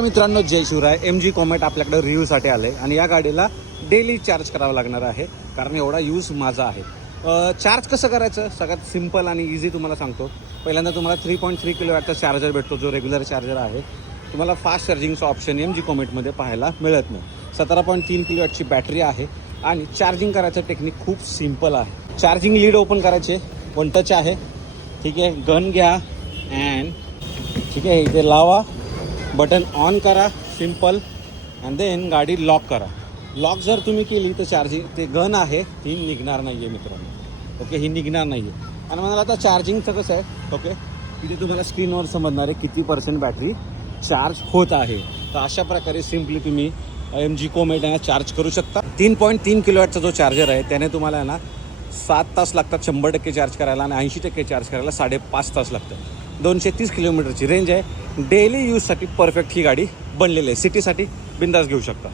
मित्रांनो, जय Shivray. MG comet आपल्याकडे रिव्ह्यूसाठी आले आणि या गाडीला डेली चार्ज करावं लागणार आहे कारण एवढा यूज माझा आहे. चार्ज कसं करायचं सगळ्यात सिंपल आणि इझी तुम्हाला सांगतो. पहिल्यांदा तुम्हाला 3.3 किलोवॅटचा चार्जर भेटतो जो रेग्युलर चार्जर आहे. तुम्हाला फास्ट चार्जिंगचा ऑप्शन MG कॉमेटमध्ये पाहायला मिळत नाही. 17.3 किलोवॅटची बॅटरी आहे आणि चार्जिंग करायचं टेक्निक खूप सिंपल आहे. चार्जिंग लीड ओपन करायचे, वन टच आहे, ठीक आहे. गन घ्या अँड ठीक आहे, इथे लावा, बटन ऑन करा, सिंपल. अँड देन गाडी लॉक करा. लॉक जर तुम्ही केली तर चार्जिंग ते गन आहे ही निघणार नाही आहे मित्रांनो. ओके, ही निघणार नाही आहे. आणि मला आता चार्जिंगचं कसं आहे, ओके, इथे तुम्हाला स्क्रीनवर समजणार आहे किती % बॅटरी चार्ज होत आहे. तर अशा प्रकारे सिम्पली तुम्ही MG कॉमेट यांना चार्ज करू शकता. 3.3 किलोवॅटचा जो चार्जर आहे त्याने तुम्हाला ना 7 तास लागतात 100% चार्ज करायला आणि 80% चार्ज करायला 5.5 तास लागतात. 230 किलोमीटरची रेंज आहे. डेली यूजसाठी परफेक्ट ही गाडी बनलेली आहे. सिटीसाठी बिंदास घेऊ शकता.